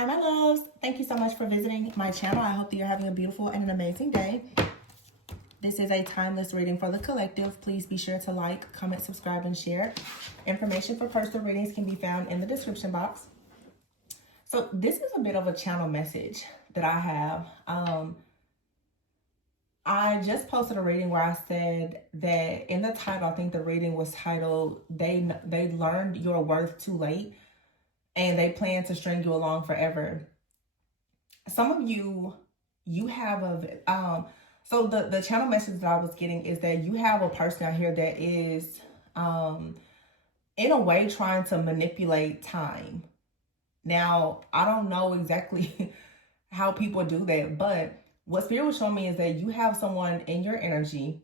Hi, my loves. Thank you so much for visiting my channel. I hope that you're having a beautiful and an amazing day. This is a timeless reading for the collective. Please be sure to like, comment, subscribe, and share. Information for personal readings can be found in the description box. So this is a bit of a channel message that I have. I just posted a reading where I said that in the title, I think the reading was titled, They Learned Your Worth Too Late, and they plan to string you along forever. Some of you have so the channel message that I was getting is that you have a person out here that is in a way trying to manipulate time. Now, I don't know exactly how people do that, but what Spirit was showing me is that you have someone in your energy.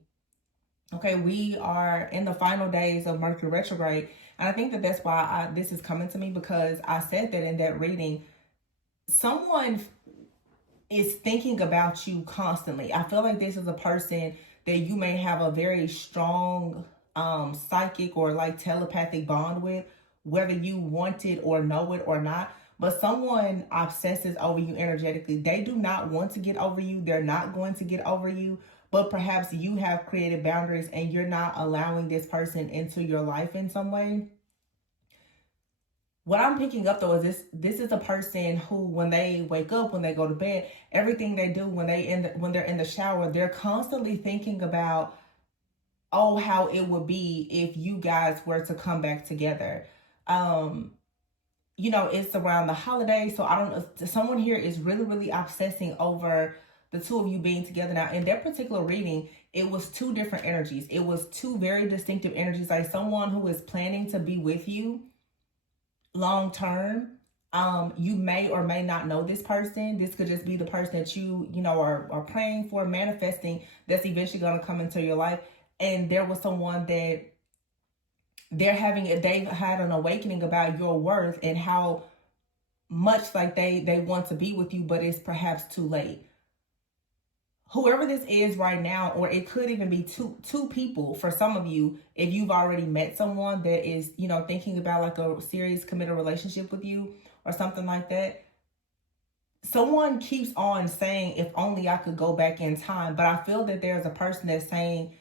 Okay, we are in the final days of Mercury retrograde, and I think that that's why this is coming to me, because I said that in that reading. Someone is thinking about you constantly. I feel like this is a person that you may have a very strong psychic or like telepathic bond with, whether you want it or know it or not. But someone obsesses over you energetically. They do not want to get over you. They're not going to get over you. But perhaps you have created boundaries and you're not allowing this person into your life in some way. What I'm picking up though is this is a person who, when they wake up, when they go to bed, everything they do when they're in the shower, they're constantly thinking about, oh, how it would be if you guys were to come back together. You know, it's around the holidays, so I don't know. Someone here is really, really obsessing over the two of you being together. Now, in that particular reading, it was two different energies. It was two very distinctive energies, like someone who is planning to be with you long term. You may or may not know this person. This could just be the person that you know are praying for, manifesting, that's eventually going to come into your life. And there was someone that they've had an awakening about your worth and how much like they want to be with you, but it's perhaps too late. Whoever this is right now, or it could even be two people for some of you, if you've already met someone that is, you know, thinking about like a serious committed relationship with you or something like that. Someone keeps on saying, if only I could go back in time. But I feel that there's a person that's saying,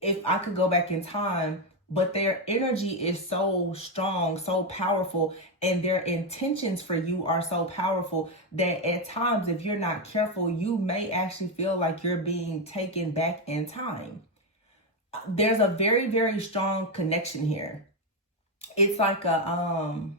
if I could go back in time, but their energy is so strong, so powerful, and their intentions for you are so powerful that at times, if you're not careful, you may actually feel like you're being taken back in time. There's a very, very strong connection here. It's like an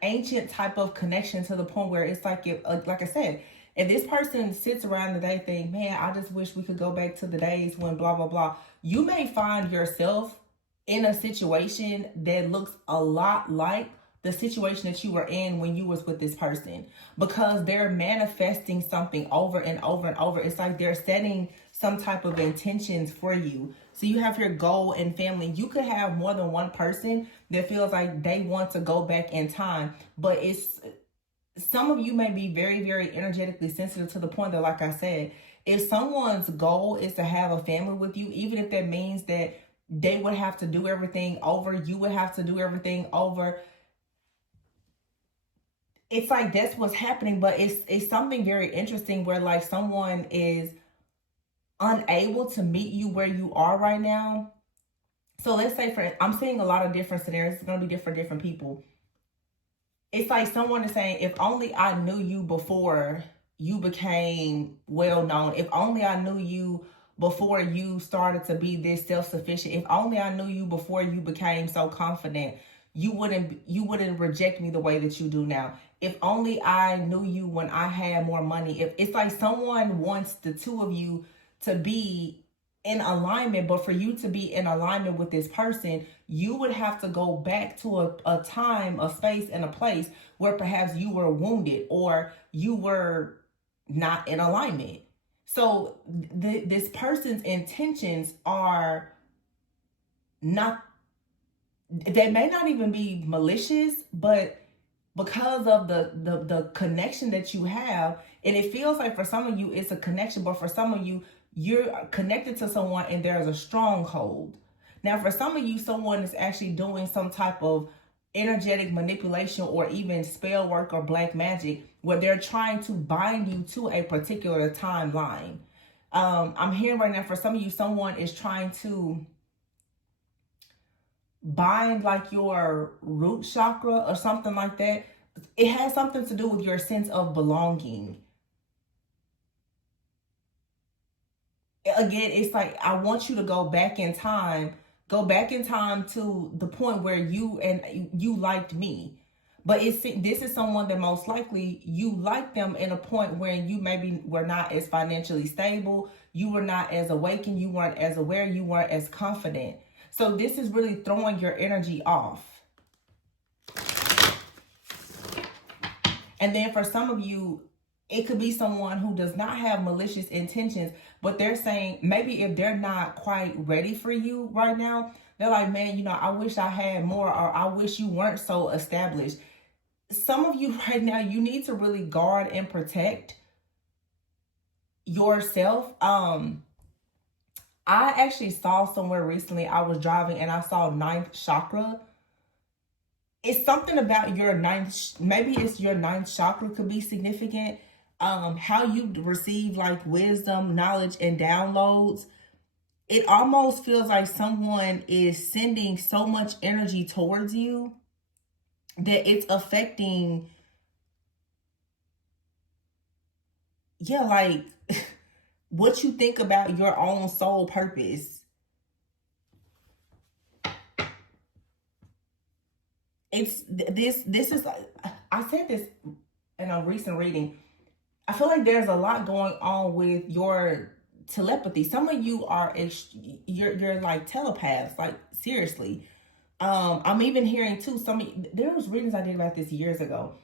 ancient type of connection, to the point where it's like, like I said, if this person sits around the day think, man, I just wish we could go back to the days when blah, blah, blah. You may find yourself in a situation that looks a lot like the situation that you were in when you was with this person, because they're manifesting something over and over and over. It's like they're setting some type of intentions for you. So you have your goal and family. You could have more than one person that feels like they want to go back in time, but some of you may be very, very energetically sensitive, to the point that, like I said, if someone's goal is to have a family with you, even if that means that they would have to do everything over, you would have to do everything over, it's like that's what's happening. But it's something very interesting where like someone is unable to meet you where you are right now. So let's say, I'm seeing a lot of different scenarios. It's going to be different people. It's like someone is saying, if only I knew you before you became well known. If only I knew you before you started to be this self-sufficient. If only I knew you before you became so confident, you wouldn't reject me the way that you do now. If only I knew you when I had more money. If it's like someone wants the two of you to be in alignment, but for you to be in alignment with this person, you would have to go back to a time, a space, and a place where perhaps you were wounded or you were not in alignment. So this person's intentions are not, they may not even be malicious, but because of the connection that you have, and it feels like for some of you it's a connection, but for some of you, you're connected to someone and there's a stronghold. Now, for some of you, someone is actually doing some type of energetic manipulation or even spell work or black magic where they're trying to bind you to a particular timeline. I'm hearing right now for some of you, someone is trying to bind like your root chakra or something like that. It has something to do with your sense of belonging. Again, it's like, I want you to go back in time to the point where you liked me. But this is someone that most likely you like them in a point where you maybe were not as financially stable, you were not as awakened, you weren't as aware, you weren't as confident. So this is really throwing your energy off. And then for some of you, it could be someone who does not have malicious intentions, but they're saying maybe if they're not quite ready for you right now, they're like, man, you know, I wish I had more, or I wish you weren't so established. Some of you right now, you need to really guard and protect yourself. I actually saw somewhere recently, I was driving and I saw 9th chakra. It's something about your 9th, maybe it's your 9th chakra could be significant. How you receive like wisdom, knowledge, and downloads. It almost feels like someone is sending so much energy towards you that it's affecting, yeah, like what you think about your own soul purpose. This is, I said this in a recent reading. I feel like there's a lot going on with your telepathy. Some of you are, you're like telepaths, like seriously. I'm even hearing too, there was readings I did about this years ago.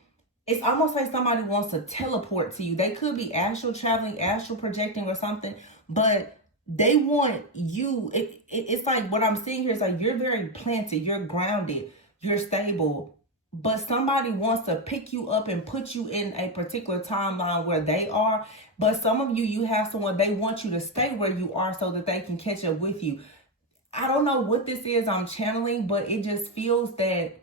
It's almost like somebody wants to teleport to you. They could be astral traveling, astral projecting or something, but they want you. It's like what I'm seeing here is like you're very planted, you're grounded, you're stable, but somebody wants to pick you up and put you in a particular timeline where they are. But some of you, you have someone, they want you to stay where you are so that they can catch up with you. I don't know what this is I'm channeling, but it just feels that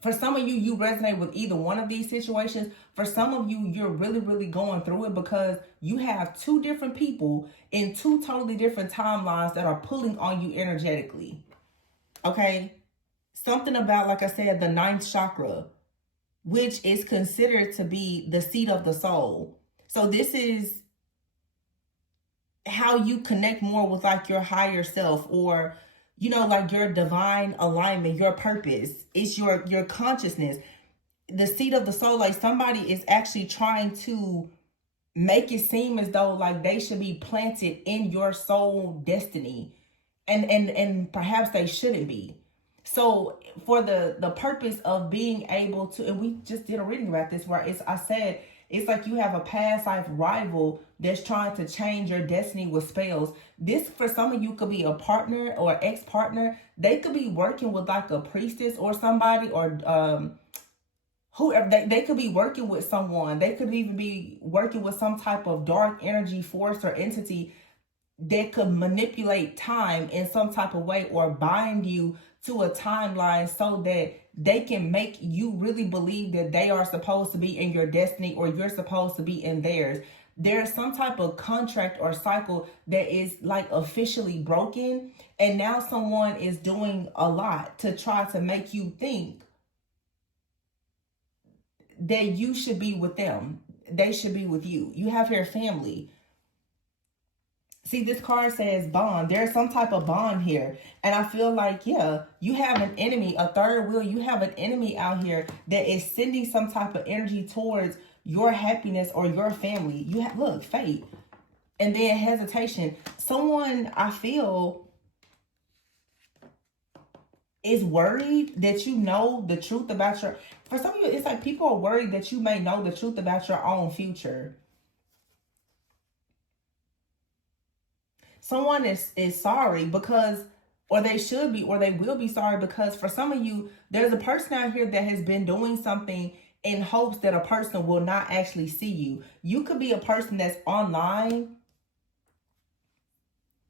for some of you, you resonate with either one of these situations. For some of you, you're really, really going through it because you have 2 different people in 2 totally different timelines that are pulling on you energetically. Okay? Something about, like I said, the 9th chakra, which is considered to be the seat of the soul. So this is how you connect more with like your higher self, or, you know, like your divine alignment, your purpose. It's your consciousness. The seat of the soul, like somebody is actually trying to make it seem as though like they should be planted in your soul destiny. And perhaps they shouldn't be. So for the purpose of being able to, and we just did a reading about this where I said, it's like you have a past life rival that's trying to change your destiny with spells. This, for some of you, could be a partner or ex-partner. They could be working with like a priestess or somebody, or whoever. They could be working with someone. They could even be working with some type of dark energy force or entity that could manipulate time in some type of way or bind you to a timeline so that they can make you really believe that they are supposed to be in your destiny or you're supposed to be in theirs. There's some type of contract or cycle that is like officially broken, and now someone is doing a lot to try to make you think that you should be with them. They should be with you. You have your family. See, this card says bond. There's some type of bond here. And I feel like, yeah, you have an enemy, a third wheel. You have an enemy out here that is sending some type of energy towards your happiness or your family. You have, look, fate. And then hesitation. Someone, I feel, is worried that you know the truth about your... For some of you, it's like people are worried that you may know the truth about your own future. Someone is sorry because, or they should be, or they will be sorry because for some of you, there's a person out here that has been doing something in hopes that a person will not actually see you. You could be a person that's online.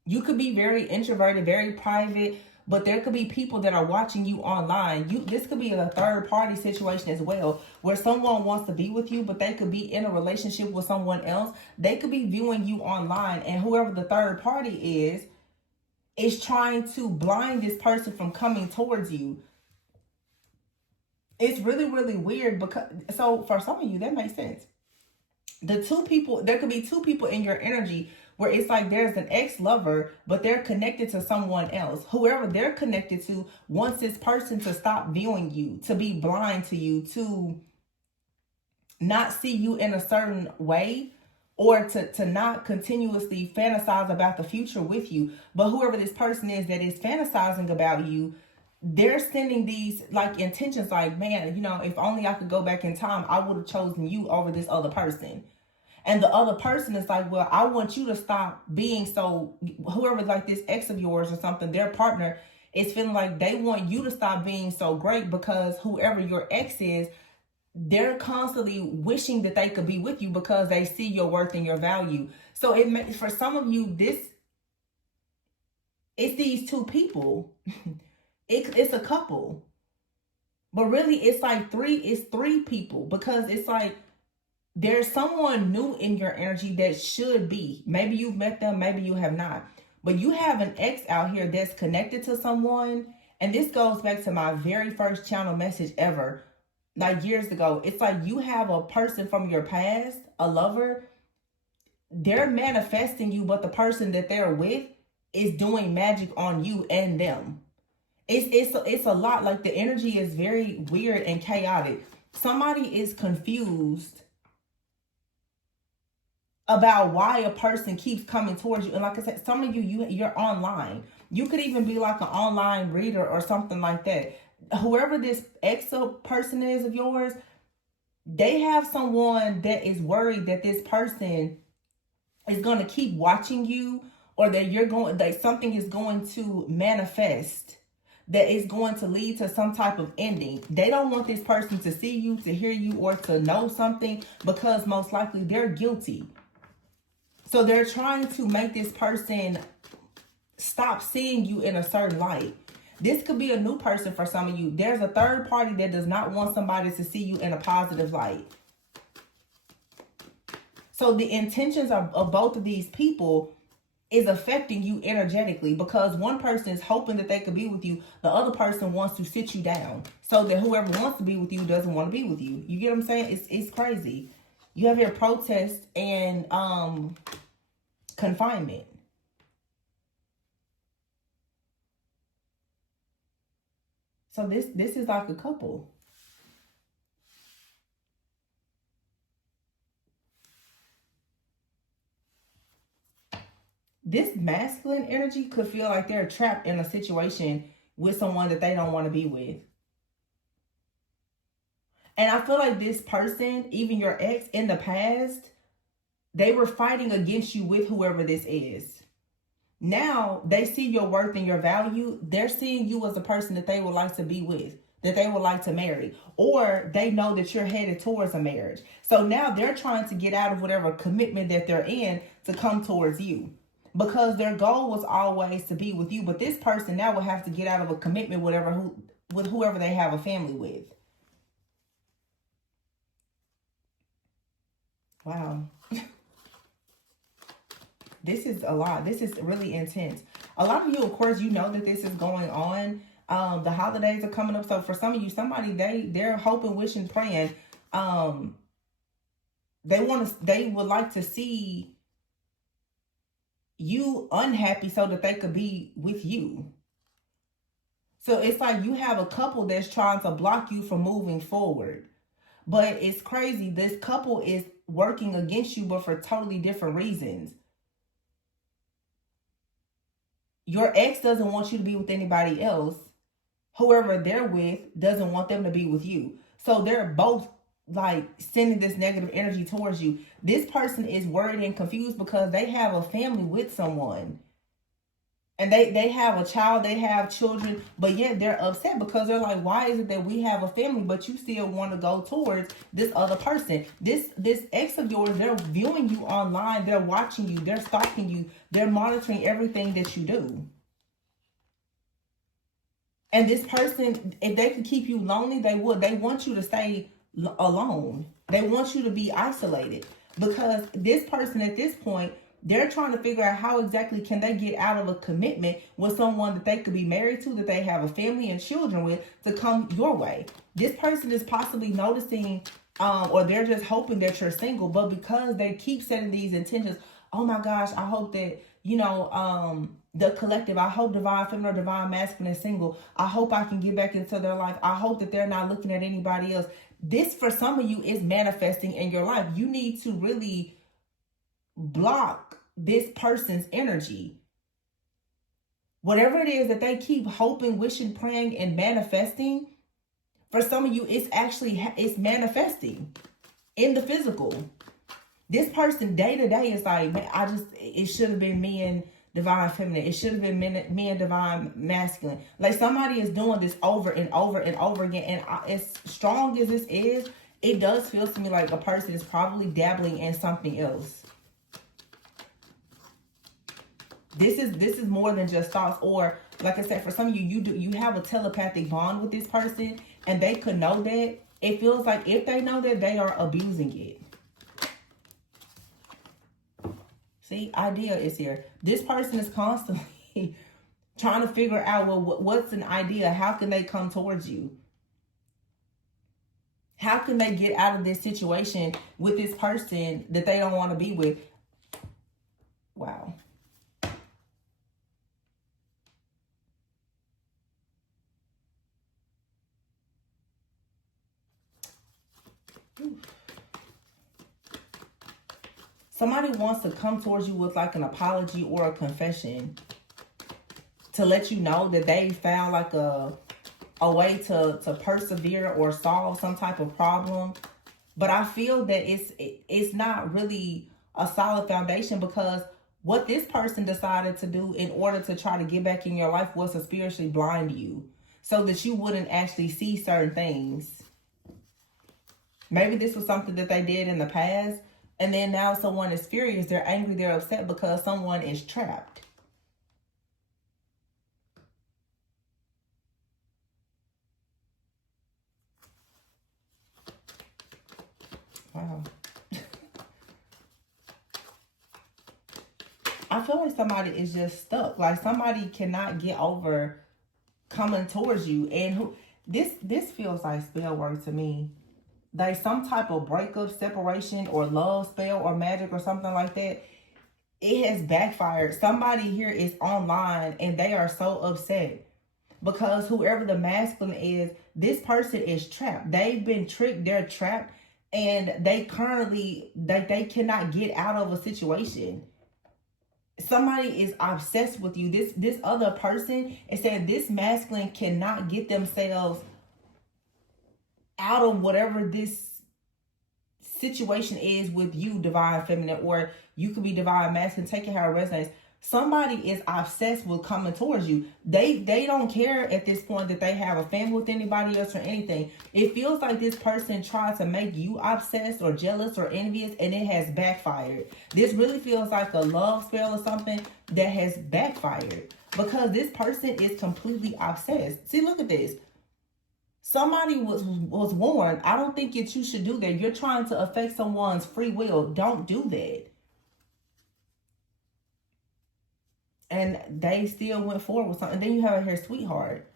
You could be very introverted, very private, but there could be people that are watching you online. This could be a third party situation as well, where someone wants to be with you, but they could be in a relationship with someone else. They could be viewing you online, and whoever the third party is trying to blind this person from coming towards you. It's really, really weird, because so for some of you that makes sense. The two people, there could be two people in your energy where it's like there's an ex-lover, but they're connected to someone else. Whoever they're connected to wants this person to stop viewing you, to be blind to you, to not see you in a certain way, or to not continuously fantasize about the future with you. But whoever this person is that is fantasizing about you, they're sending these like intentions like, man, you know, if only I could go back in time, I would have chosen you over this other person. And the other person is like, well, I want you to stop being so, whoever, like this ex of yours or something, their partner is feeling like they want you to stop being so great, because whoever your ex is, they're constantly wishing that they could be with you because they see your worth and your value. So it may, for some of you, it's these two people. It's a couple, but really it's like three people, because it's like there's someone new in your energy that should be. Maybe you've met them, maybe you have not, but you have an ex out here that's connected to someone. And this goes back to my very first channel message ever, like years ago. It's like you have a person from your past, a lover, they're manifesting you, but the person that they're with is doing magic on you and them. It's a lot. Like the energy is very weird and chaotic. Somebody is confused about why a person keeps coming towards you. And like I said, some of you're online. You could even be like an online reader or something like that. Whoever this ex person is of yours, they have someone that is worried that this person is going to keep watching you, or that something is going to manifest that is going to lead to some type of ending. They don't want this person to see you, to hear you, or to know something, because most likely they're guilty. So they're trying to make this person stop seeing you in a certain light. This could be a new person for some of you. There's a third party that does not want somebody to see you in a positive light. So the intentions of both of these people is affecting you energetically, because one person is hoping that they could be with you. The other person wants to sit you down so that whoever wants to be with you doesn't want to be with you. You get what I'm saying? It's crazy. You have here protest and confinement. So this is like a couple. This masculine energy could feel like they're trapped in a situation with someone that they don't want to be with. And I feel like this person, even your ex in the past, they were fighting against you with whoever this is. Now they see your worth and your value. They're seeing you as a person that they would like to be with, that they would like to marry, or they know that you're headed towards a marriage. So now they're trying to get out of whatever commitment that they're in to come towards you, because their goal was always to be with you. But this person now will have to get out of a commitment, with whoever they have a family with. Wow. This is a lot. This is really intense. A lot of you, of course, you know that this is going on. The holidays are coming up. So for some of you, somebody, they're hoping, wishing, praying. They would like to see you unhappy so that they could be with you. So it's like you have a couple that's trying to block you from moving forward. But it's crazy. This couple is working against you, but for totally different reasons. Your ex doesn't want you to be with anybody else. Whoever they're with doesn't want them to be with you. So they're both like sending this negative energy towards you. This person is worried and confused because they have a family with someone. And they have a child, they have children, but yet they're upset because they're like, why is it that we have a family, but you still want to go towards this other person? This ex of yours, they're viewing you online, they're watching you, they're stalking you, they're monitoring everything that you do. And this person, if they could keep you lonely, they would. They want you to stay alone. They want you to be isolated, because this person at this point, they're trying to figure out how exactly can they get out of a commitment with someone that they could be married to, that they have a family and children with, to come your way. This person is possibly noticing, or they're just hoping that you're single, but because they keep setting these intentions, oh my gosh, I hope that, the collective, I hope divine feminine or divine masculine is single. I hope I can get back into their life. I hope that they're not looking at anybody else. This, for some of you, is manifesting in your life. You need to really block this person's energy. Whatever it is that they keep hoping, wishing, praying, and manifesting, for some of you, it's manifesting in the physical. This person day to day is like, man, it should have been me and divine feminine. It should have been me and divine masculine. Like, somebody is doing this over and over and over again. And as strong as this is, it does feel to me like a person is probably dabbling in something else. This is more than just thoughts. Or, like I said, for some of you, you have a telepathic bond with this person, and they could know that. It feels like if they know that, they are abusing it. See, idea is here. This person is constantly trying to figure out, well, what's an idea? How can they come towards you? How can they get out of this situation with this person that they don't want to be with? Wow. Somebody wants to come towards you with like an apology or a confession to let you know that they found like a way to persevere or solve some type of problem. But I feel that it's not really a solid foundation, because what this person decided to do in order to try to get back in your life was to spiritually blind you so that you wouldn't actually see certain things. Maybe this was something that they did in the past, and then now someone is furious, they're angry, they're upset because someone is trapped. Wow. I feel like somebody is just stuck. Like, somebody cannot get over coming towards you. And this feels like spell work to me. Like some type of breakup, separation, or love spell or magic or something like that. It has backfired. Somebody here is online and they are so upset because whoever the masculine is, this person is trapped. They've been tricked. They're trapped, and they currently, they cannot get out of a situation. Somebody is obsessed with you. This other person is saying this masculine cannot get themselves out of whatever this situation is with you, divine feminine, or you could be divine masculine. Take it how it resonates. Somebody is obsessed with coming towards you. They don't care at this point that they have a family with anybody else or anything. It feels like this person tried to make you obsessed or jealous or envious, and it has backfired. This really feels like a love spell or something that has backfired, because this person is completely obsessed. See, look at this. Somebody was warned. I don't think that you should do that. You're trying to affect someone's free will. Don't do that. And they still went forward with something. And then you have her sweetheart.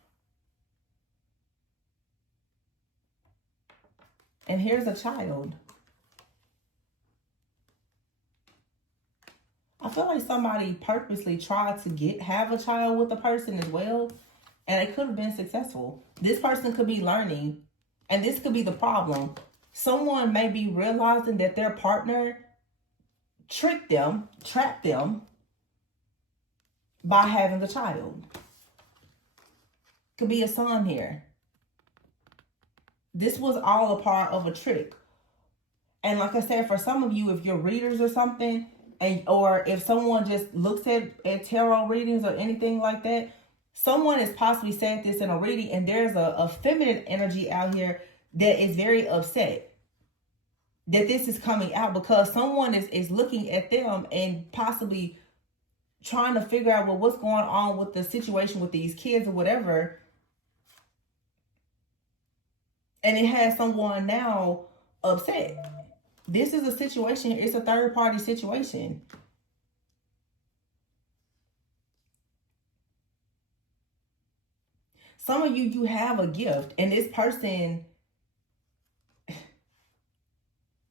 And here's a child. I feel like somebody purposely tried to have a child with a person as well. And it could have been successful. This person could be learning. And this could be the problem. Someone may be realizing that their partner tricked them, trapped them by having a child. Could be a son here. This was all a part of a trick. And like I said, for some of you, if you're readers or something, or if someone just looks at tarot readings or anything like that, someone has possibly said this in a reading, and there's a feminine energy out here that is very upset that this is coming out, because someone is looking at them and possibly trying to figure out, well, what's going on with the situation with these kids or whatever. And it has someone now upset. This is a situation, it's a third party situation. Some of you, you have a gift, and this person,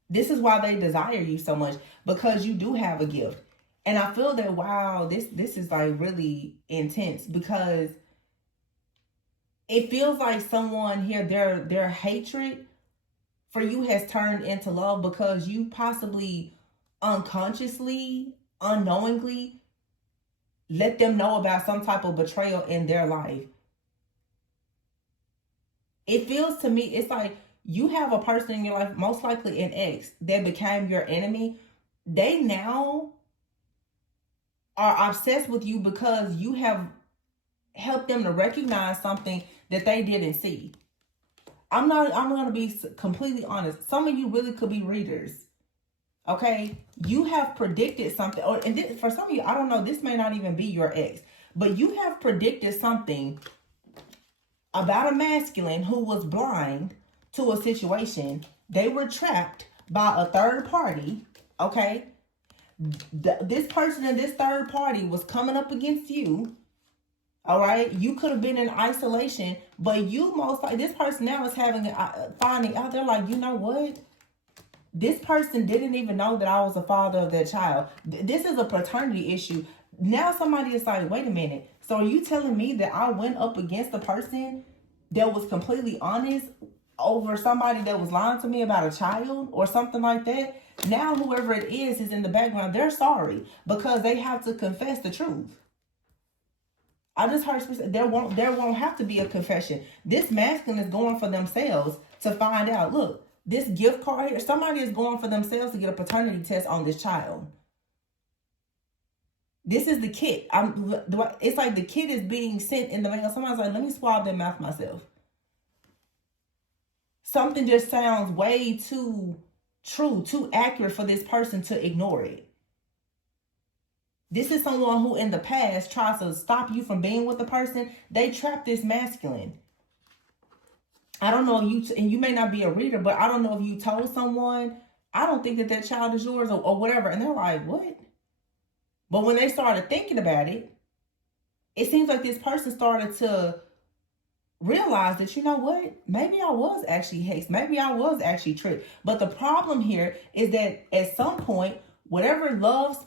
this is why they desire you so much, because you do have a gift. And I feel that, wow, this is like really intense, because it feels like someone here, their hatred for you has turned into love, because you possibly unconsciously, unknowingly let them know about some type of betrayal in their life. It feels to me, it's like you have a person in your life, most likely an ex, that became your enemy. They now are obsessed with you because you have helped them to recognize something that they didn't see. I'm going to be completely honest. Some of you really could be readers. Okay? You have predicted something, for some of you, I don't know, this may not even be your ex, but you have predicted something about a masculine who was blind to a situation. They were trapped by a third party, okay? This person and this third party was coming up against you, all right? You could have been in isolation, but you most like, this person now is finding out, they're like, you know what? This person didn't even know that I was the father of their child. This is a paternity issue. Now somebody is like, wait a minute. So are you telling me that I went up against a person that was completely honest over somebody that was lying to me about a child or something like that? Now whoever it is in the background, they're sorry because they have to confess the truth. I just heard there won't have to be a confession. This masculine is going for themselves to find out. Look, this gift card here, somebody is going for themselves to get a paternity test on this child. This is the kit. It's like the kit is being sent in the mail. Somebody's like, let me swab their mouth myself. Something just sounds way too true, too accurate for this person to ignore it. This is someone who in the past tries to stop you from being with the person. They trapped this masculine. I don't know if and you may not be a reader, but I don't know if you told someone, I don't think that child is yours or whatever. And they're like, what? But when they started thinking about it, it seems like this person started to realize that, you know what? Maybe I was actually hexed. Maybe I was actually tricked. But the problem here is that at some point, whatever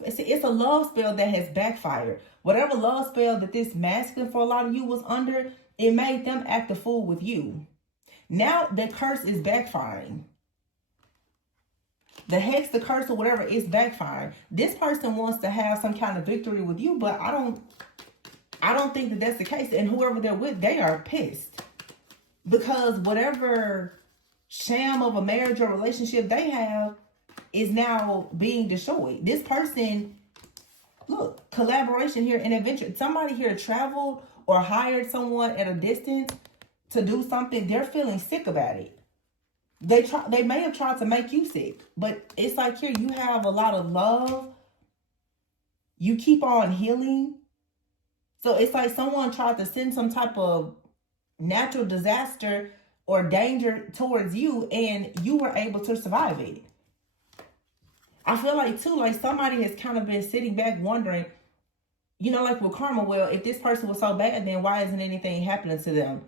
it's a love spell that has backfired. Whatever love spell that this masculine for a lot of you was under, it made them act a fool with you. Now the curse is backfiring. The hex, the curse, or whatever is backfiring. This person wants to have some kind of victory with you, but I don't think that that's the case. And whoever they're with, they are pissed. Because whatever sham of a marriage or relationship they have is now being destroyed. This person, look, collaboration here and adventure. Somebody here traveled or hired someone at a distance to do something. They're feeling sick about it. They may have tried to make you sick, but it's like here you have a lot of love. You keep on healing. So it's like someone tried to send some type of natural disaster or danger towards you, and you were able to survive it. I feel like too, like somebody has kind of been sitting back wondering, you know, like with karma, well, if this person was so bad, then why isn't anything happening to them?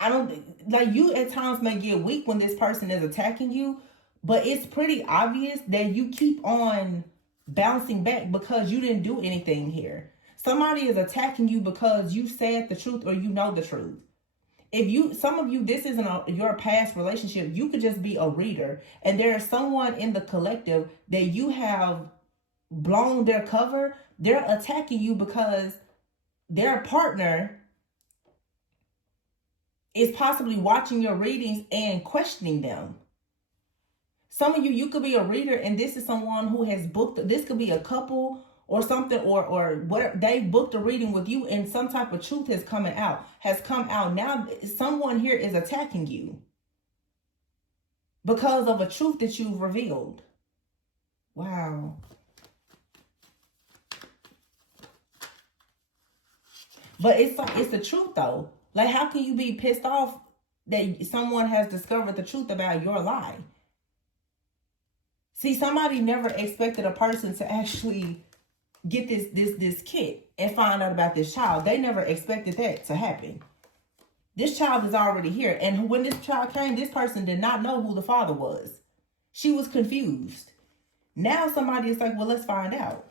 I don't, like, you at times may get weak when this person is attacking you, but it's pretty obvious that you keep on bouncing back because you didn't do anything here. Somebody is attacking you because you said the truth or you know the truth. Some of you, this isn't your past relationship. You could just be a reader, and there is someone in the collective that you have blown their cover. They're attacking you because their partner is possibly watching your readings and questioning them. Some of you could be a reader, and this is someone who has booked, this could be a couple or something, or whatever, they booked a reading with you and some type of truth has come out. Now someone here is attacking you because of a truth that you've revealed. Wow. But it's the truth though. Like, how can you be pissed off that someone has discovered the truth about your lie? See, somebody never expected a person to actually get this kit and find out about this child. They never expected that to happen. This child is already here. And when this child came, this person did not know who the father was. She was confused. Now somebody is like, well, let's find out.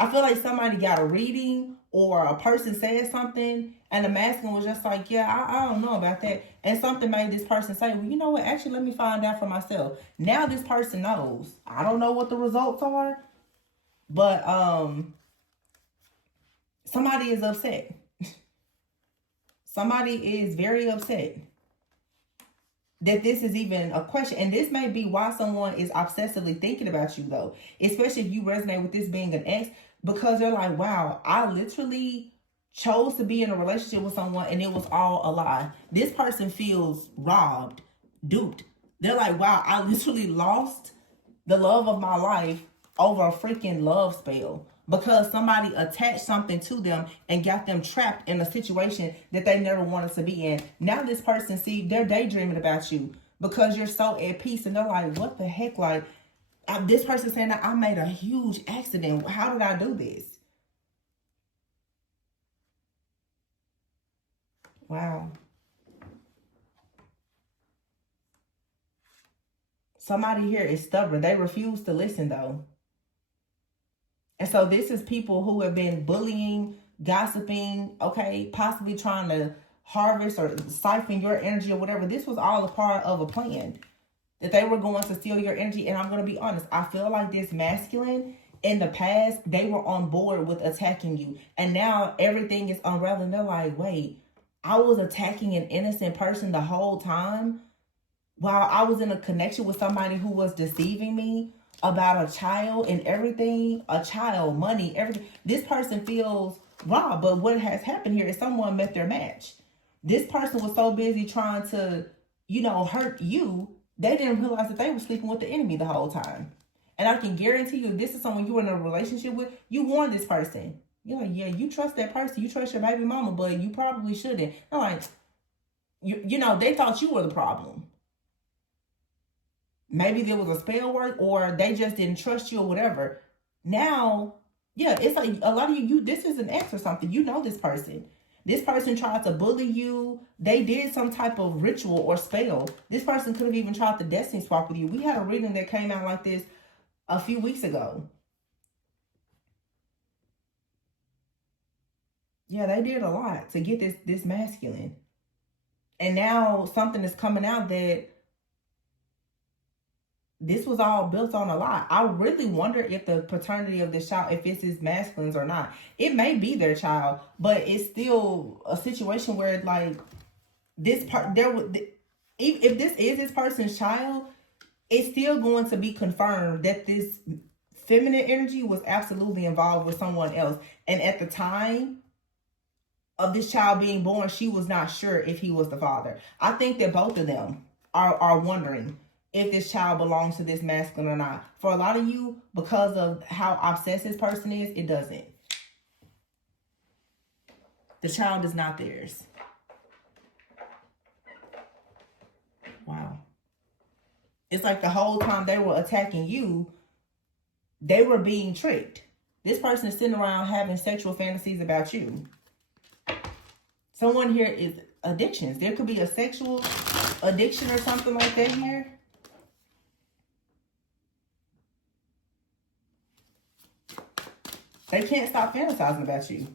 I feel like somebody got a reading or a person said something and the masculine was just like, yeah, I don't know about that. And something made this person say, well, you know what? Actually, let me find out for myself. Now this person knows. I don't know what the results are, but somebody is upset. Somebody is very upset that this is even a question. And this may be why someone is obsessively thinking about you, though. Especially if you resonate with this being an ex. Because they're like, wow, I literally chose to be in a relationship with someone and it was all a lie. This person feels robbed, duped. They're like, wow, I literally lost the love of my life over a freaking love spell. Because somebody attached something to them and got them trapped in a situation that they never wanted to be in. Now this person, see, they're daydreaming about you because you're so at peace. And they're like, what the heck? Like, this person saying that I made a huge accident. How did I do this? Wow. Somebody here is stubborn. They refuse to listen, though. And so this is people who have been bullying, gossiping, okay, possibly trying to harvest or siphon your energy or whatever. This was all a part of a plan that they were going to steal your energy. And I'm going to be honest, I feel like this masculine in the past, they were on board with attacking you. And now everything is unraveling. They're like, wait, I was attacking an innocent person the whole time while I was in a connection with somebody who was deceiving me about a child and everything, a child, money, everything. This person feels robbed. But what has happened here is someone met their match. This person was so busy trying to, hurt you, they didn't realize that they were sleeping with the enemy the whole time. And I can guarantee you, if this is someone you were in a relationship with, you warned this person. You're like, yeah, you trust that person. You trust your baby mama, but you probably shouldn't. They're like, they thought you were the problem. Maybe there was a spell work or they just didn't trust you or whatever. Now, yeah, it's like a lot of you, this is an ex or something. You know this person. This person tried to bully you. They did some type of ritual or spell. This person could have even tried to destiny swap with you. We had a reading that came out like this a few weeks ago. Yeah, they did a lot to get this masculine. And now something is coming out that this was all built on a lie. I really wonder if the paternity of this child, if it's his masculines or not. It may be their child, but it's still a situation where, like, this part, if this is this person's child, it's still going to be confirmed that this feminine energy was absolutely involved with someone else. And at the time of this child being born, she was not sure if he was the father. I think that both of them are wondering if this child belongs to this masculine or not. For a lot of you, because of how obsessed this person is, it doesn't. The child is not theirs. Wow. It's like the whole time they were attacking you, they were being tricked. This person is sitting around having sexual fantasies about you. Someone here is addictions. There could be a sexual addiction or something like that here. They can't stop fantasizing about you.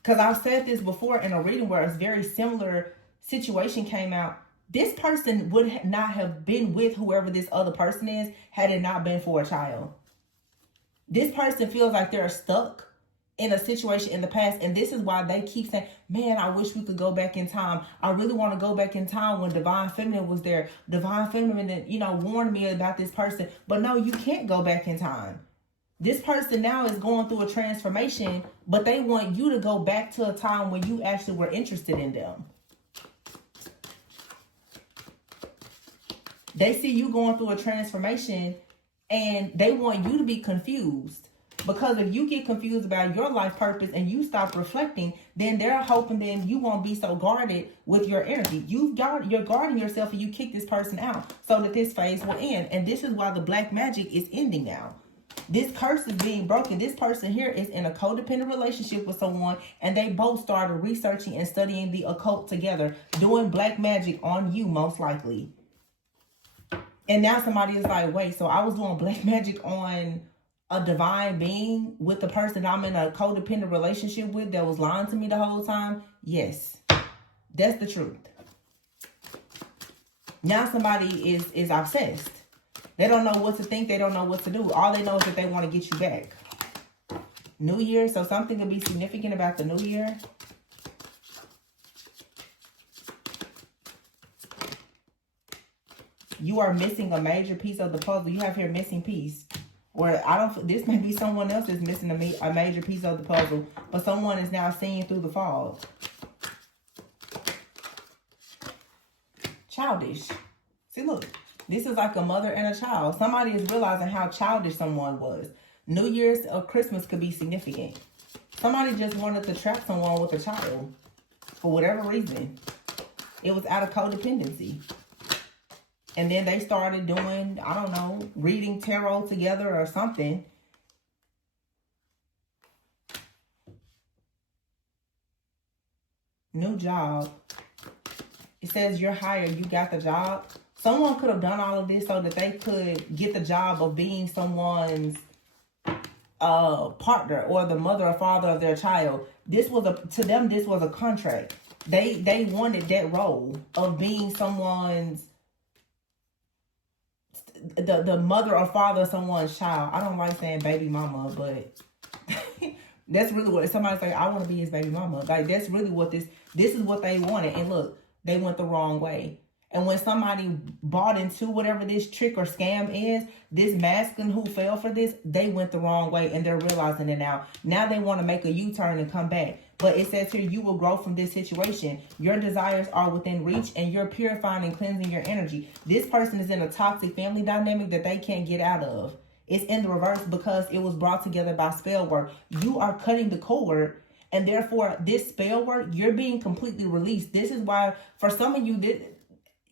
Because I've said this before in a reading where a very similar situation came out. This person would not have been with whoever this other person is had it not been for a child. This person feels like they're stuck in a situation in the past. And this is why they keep saying, man, I wish we could go back in time. I really want to go back in time when Divine Feminine was there. Divine Feminine, warned me about this person. But no, you can't go back in time. This person now is going through a transformation, but they want you to go back to a time when you actually were interested in them. They see you going through a transformation and they want you to be confused. Because if you get confused about your life purpose and you stop reflecting, then they're hoping then you won't be so guarded with your energy. You're guarding yourself and you kick this person out so that this phase will end. And this is why the black magic is ending now. This curse is being broken. This person here is in a codependent relationship with someone, and they both started researching and studying the occult together, doing black magic on you, most likely. And now somebody is like, wait, so I was doing black magic on a divine being with the person I'm in a codependent relationship with that was lying to me the whole time? Yes, that's the truth. Now somebody is obsessed. They don't know what to think. They don't know what to do. All they know is that they want to get you back. New Year. So something could be significant about the new year. You are missing a major piece of the puzzle. You have here missing piece. Or this may be someone else is missing a major piece of the puzzle. But someone is now seeing through the fog. Childish. See, look. This is like a mother and a child. Somebody is realizing how childish someone was. New Year's or Christmas could be significant. Somebody just wanted to trap someone with a child. For whatever reason. It was out of codependency. And then they started doing, I don't know, reading tarot together or something. New job. It says you're hired. You got the job. Someone could have done all of this so that they could get the job of being someone's partner or the mother or father of their child. This was to them, this was a contract. They wanted that role of being someone's, the mother or father of someone's child. I don't like saying baby mama, but that's really what somebody say, I want to be his baby mama. Like, that's really what this is what they wanted. And look, they went the wrong way. And when somebody bought into whatever this trick or scam is, this masculine who fell for this, they went the wrong way and they're realizing it now. Now they want to make a U-turn and come back. But it says here, you will grow from this situation. Your desires are within reach and you're purifying and cleansing your energy. This person is in a toxic family dynamic that they can't get out of. It's in the reverse because it was brought together by spell work. You are cutting the cord. And therefore, this spell work, you're being completely released. This is why, for some of you,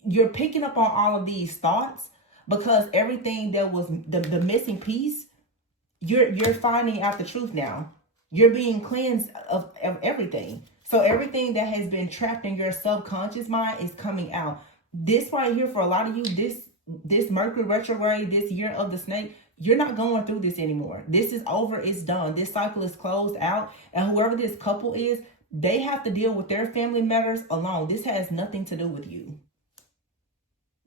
you're picking up on all of these thoughts because everything that was the missing piece, you're finding out the truth now. You're being cleansed of everything. So everything that has been trapped in your subconscious mind is coming out. This right here, for a lot of you, this Mercury retrograde, this year of the snake, you're not going through this anymore. This is over. It's done. This cycle is closed out. And whoever this couple is, they have to deal with their family matters alone. This has nothing to do with you.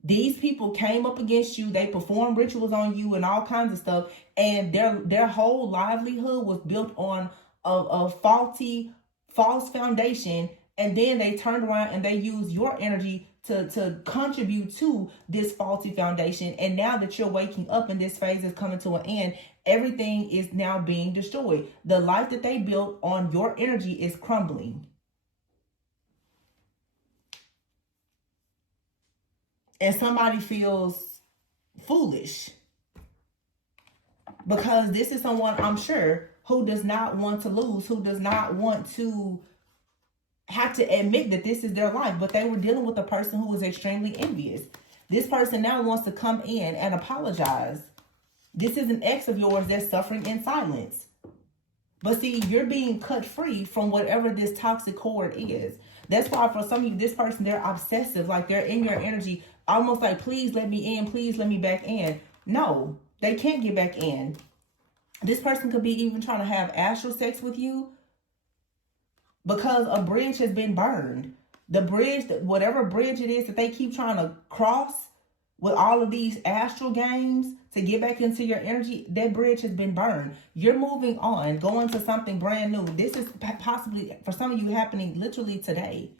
These people came up against you. They performed rituals on you and all kinds of stuff. And their whole livelihood was built on a false foundation. And then they turned around and they used your energy to contribute to this faulty foundation. And now that you're waking up and this phase is coming to an end, everything is now being destroyed. The life that they built on your energy is crumbling. And somebody feels foolish because this is someone, I'm sure, who does not want to lose, who does not want to have to admit that this is their life. But they were dealing with a person who was extremely envious. This person now wants to come in and apologize. This is an ex of yours that's suffering in silence. But see, you're being cut free from whatever this toxic cord is. That's why for some of you, this person, they're obsessive. Like they're in your energy, almost like, please let me in. Please let me back in. No, they can't get back in. This person could be even trying to have astral sex with you because a bridge has been burned. The bridge, whatever bridge it is that they keep trying to cross with all of these astral games to get back into your energy, that bridge has been burned. You're moving on, going to something brand new. This is possibly, for some of you, happening literally today.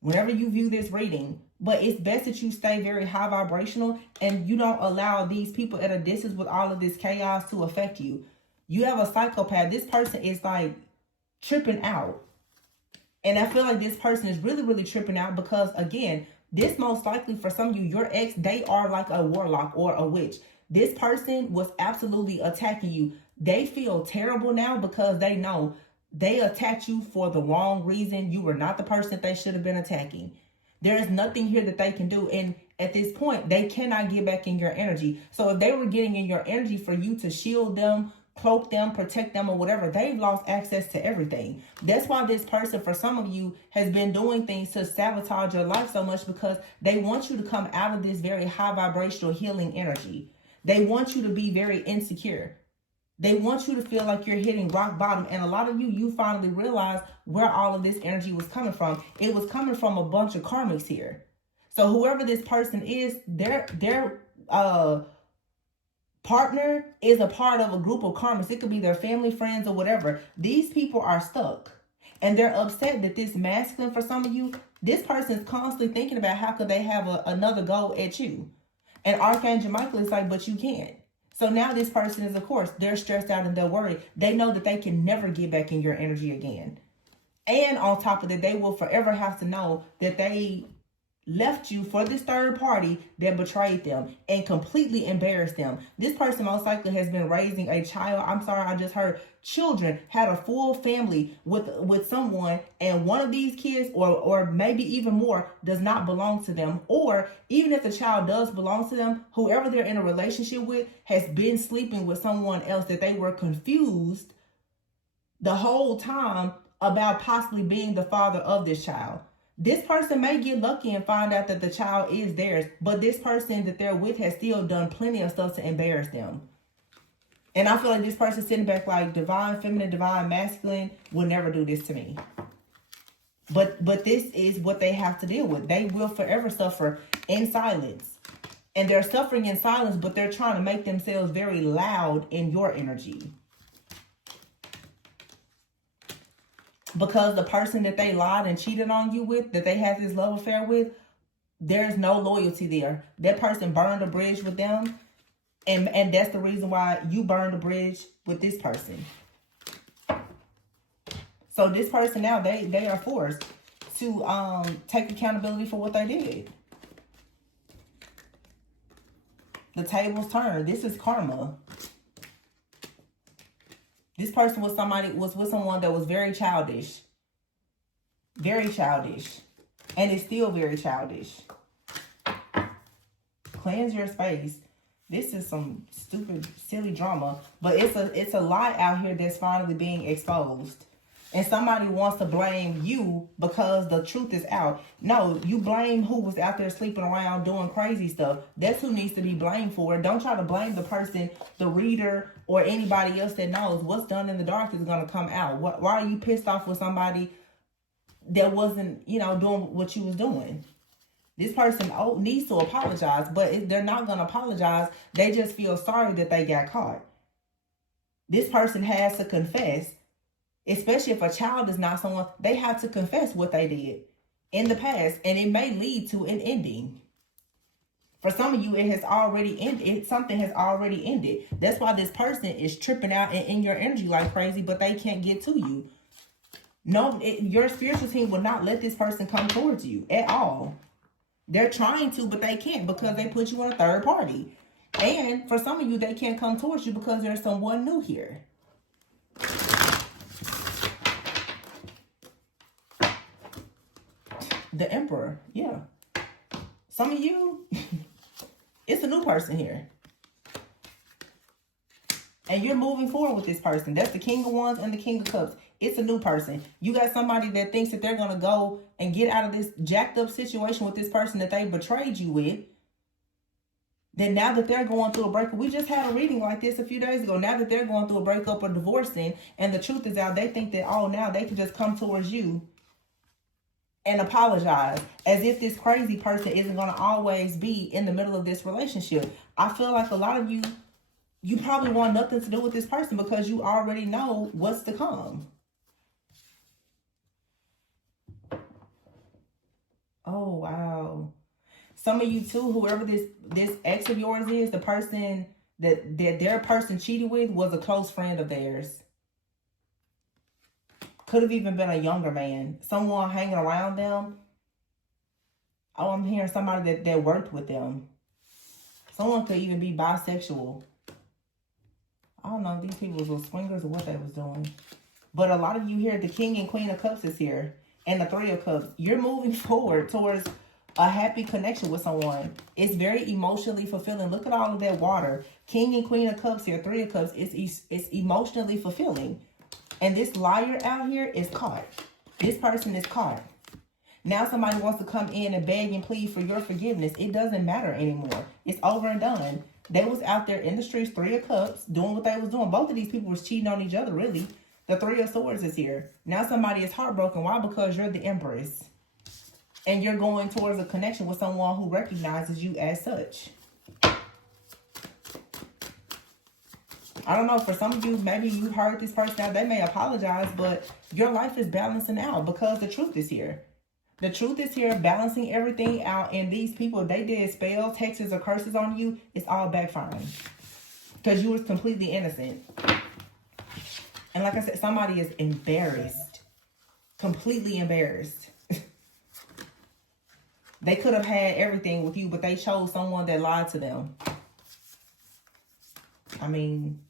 Whenever you view this reading. But it's best that you stay very high vibrational and you don't allow these people at a distance with all of this chaos to affect you. You have a psychopath. This person is like tripping out. And I feel like this person is really, really tripping out because, again, this most likely for some of you, your ex, they are like a warlock or a witch. This person was absolutely attacking you. they feel terrible now because they know they attacked you for the wrong reason. You were not the person that they should have been attacking. There is nothing here that they can do. And at this point, they cannot get back in your energy. So if they were getting in your energy for you to shield them, cloak them, protect them, or whatever, they've lost access to everything. That's why this person, for some of you, has been doing things to sabotage your life so much, because they want you to come out of this very high vibrational healing energy. They want you to be very insecure. They want you to feel like you're hitting rock bottom. And a lot of you finally realize where all of this energy was coming from. It was coming from a bunch of karmics here. So whoever this person is, their partner is a part of a group of karmics. It could be their family, friends, or whatever. These people are stuck. And they're upset that this masculine, for some of you, this person is constantly thinking about how could they have another go at you. And Archangel Michael is like, but you can't. So now this person is, of course, they're stressed out and they're worried. They know that they can never get back in your energy again. And on top of that, they will forever have to know that they left you for this third party that betrayed them and completely embarrassed them. This person most likely has been raising a child. I'm sorry, I just heard children, had a full family with someone, and one of these kids, or maybe even more, does not belong to them. Or even if the child does belong to them, whoever they're in a relationship with has been sleeping with someone else that they were confused the whole time about possibly being the father of this child. This person may get lucky and find out that the child is theirs, but this person that they're with has still done plenty of stuff to embarrass them. And I feel like this person sitting back like, divine feminine, divine masculine will never do this to me. But this is what they have to deal with. They will forever suffer in silence. And they're suffering in silence, but they're trying to make themselves very loud in your energy. Because the person that they lied and cheated on you with, that they had this love affair with, there's no loyalty there. That person burned a bridge with them. And that's the reason why you burned a bridge with this person. So this person now, they are forced to take accountability for what they did. The tables turned. This is karma. This person was with someone that was very childish. Very childish. And it's still very childish. Cleanse your space. This is some stupid, silly drama. But it's a lie out here that's finally being exposed. And somebody wants to blame you because the truth is out. No, you blame who was out there sleeping around doing crazy stuff. That's who needs to be blamed for it. Don't try to blame the person, the reader, or anybody else that knows. What's done in the dark is going to come out. Why are you pissed off with somebody that wasn't, doing what you was doing? This person needs to apologize, but they're not going to apologize. They just feel sorry that they got caught. This person has to confess. Especially if a child is not someone, they have to confess what they did in the past, and it may lead to an ending. For some of you, it has already ended. Something has already ended. That's why this person is tripping out and in your energy like crazy, but they can't get to you. No, your spiritual team will not let this person come towards you at all. They're trying to, but they can't because they put you on a third party. And for some of you, they can't come towards you because there's someone new here. The Emperor, yeah. Some of you, it's a new person here. And you're moving forward with this person. That's the King of Wands and the King of Cups. It's a new person. You got somebody that thinks that they're going to go and get out of this jacked up situation with this person that they betrayed you with. Then now that they're going through a breakup, we just had a reading like this a few days ago. Now that they're going through a breakup or divorcing and the truth is out, they think that, now they can just come towards you and apologize as if this crazy person isn't going to always be in the middle of this relationship. I feel like a lot of you probably want nothing to do with this person because you already know what's to come. Oh, wow. Some of you too, whoever this ex of yours is, the person that their person cheated with was a close friend of theirs. Could have even been a younger man. Someone hanging around them. Oh, I'm hearing somebody that worked with them. Someone could even be bisexual. I don't know if these people was swingers or what they was doing. But a lot of you here, the King and Queen of Cups is here. And the Three of Cups. You're moving forward towards a happy connection with someone. It's very emotionally fulfilling. Look at all of that water. King and Queen of Cups here, Three of Cups. It's emotionally fulfilling. And this liar out here is caught. This person is caught. Now somebody wants to come in and beg and plead for your forgiveness. It doesn't matter anymore. It's over and done. They was out there in the streets, Three of Cups, doing what they was doing. Both of these people was cheating on each other, really. The Three of Swords is here. Now somebody is heartbroken. Why? Because you're the Empress. And you're going towards a connection with someone who recognizes you as such. I don't know, for some of you, maybe you heard this person out. They may apologize, but your life is balancing out because the truth is here. The truth is here, balancing everything out. And these people, they did spells, hexes, or curses on you. It's all backfiring. Because you was completely innocent. And like I said, somebody is embarrassed. Completely embarrassed. They could have had everything with you, but they chose someone that lied to them. I mean,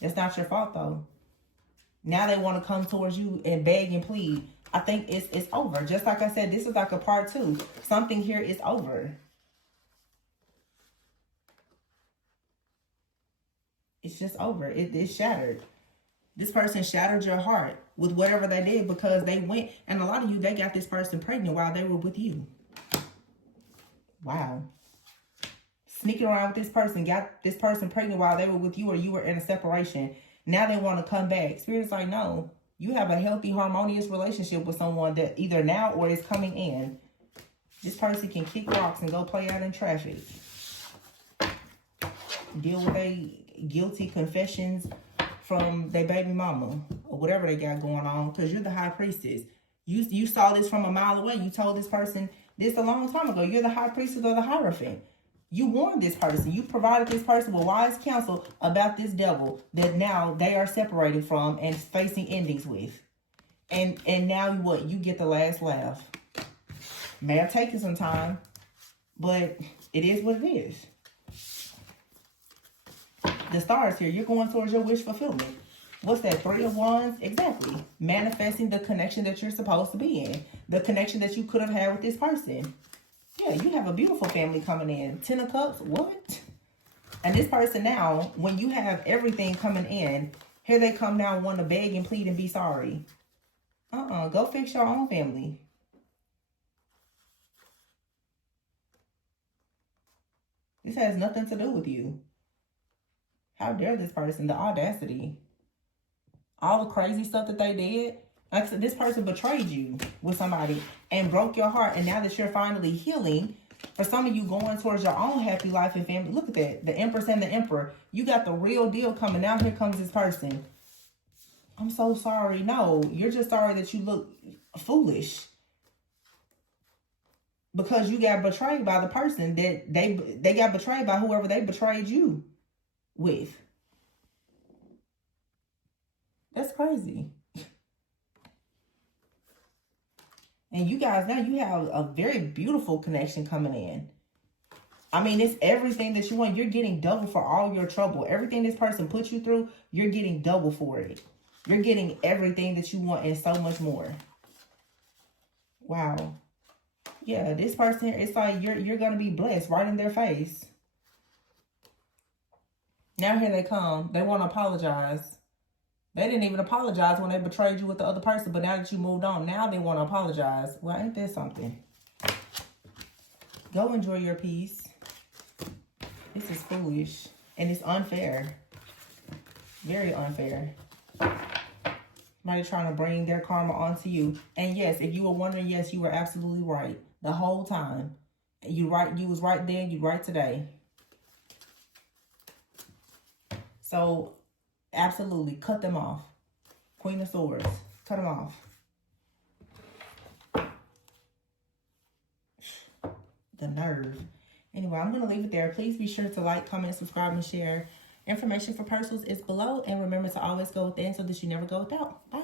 it's not your fault, though. Now they want to come towards you and beg and plead. I think it's over. Just like I said, this is like a part 2. Something here is over. It's just over. It's shattered. This person shattered your heart with whatever they did because they went. And a lot of you, they got this person pregnant while they were with you. Wow. Sneaking around with this person, got this person pregnant while they were with you or you were in a separation. Now they want to come back. Spirit's like, no. You have a healthy, harmonious relationship with someone that either now or is coming in. This person can kick rocks and go play out in traffic. Deal with a guilty confessions from their baby mama or whatever they got going on, because you're the high priestess. You saw this from a mile away. You told this person this a long time ago. You're the high priestess or the Hierophant. You warned this person. You provided this person with wise counsel about this devil that now they are separated from and facing endings with. And now what? You get the last laugh. May have taken some time, but it is what it is. The stars here, you're going towards your wish fulfillment. What's that? 3 of Wands? Exactly. Manifesting the connection that you're supposed to be in. The connection that you could have had with this person. Yeah, you have a beautiful family coming in. 10 of Cups, what? And this person now, when you have everything coming in, here they come now want to beg and plead and be sorry. Go fix your own family. This has nothing to do with you. How dare this person? The audacity. All the crazy stuff that they did. Like I said, this person betrayed you with somebody and broke your heart. And now that you're finally healing, for some of you going towards your own happy life and family, look at that. The Empress and the Emperor. You got the real deal coming. Now here comes this person. I'm so sorry. No, you're just sorry that you look foolish. Because you got betrayed by the person that they got betrayed by whoever they betrayed you with. That's crazy. And you guys, now you have a very beautiful connection coming in. I mean, it's everything that you want. You're getting double for all your trouble. Everything this person put you through, you're getting double for it. You're getting everything that you want and so much more. Wow. Yeah, this person, it's like you're going to be blessed right in their face. Now here they come. They want to apologize. They didn't even apologize when they betrayed you with the other person, but now that you moved on, now they want to apologize. Well, ain't that something? Go enjoy your peace. This is foolish, and it's unfair. Very unfair. Somebody trying to bring their karma onto you. And yes, if you were wondering, yes, you were absolutely right. The whole time. You was right then, you right today. So, absolutely, cut them off. Queen of Swords, cut them off. The nerve. Anyway, I'm going to leave it there. Please be sure to like, comment, subscribe, and share. Information for personals is below. And remember to always go within so that you never go without. Bye.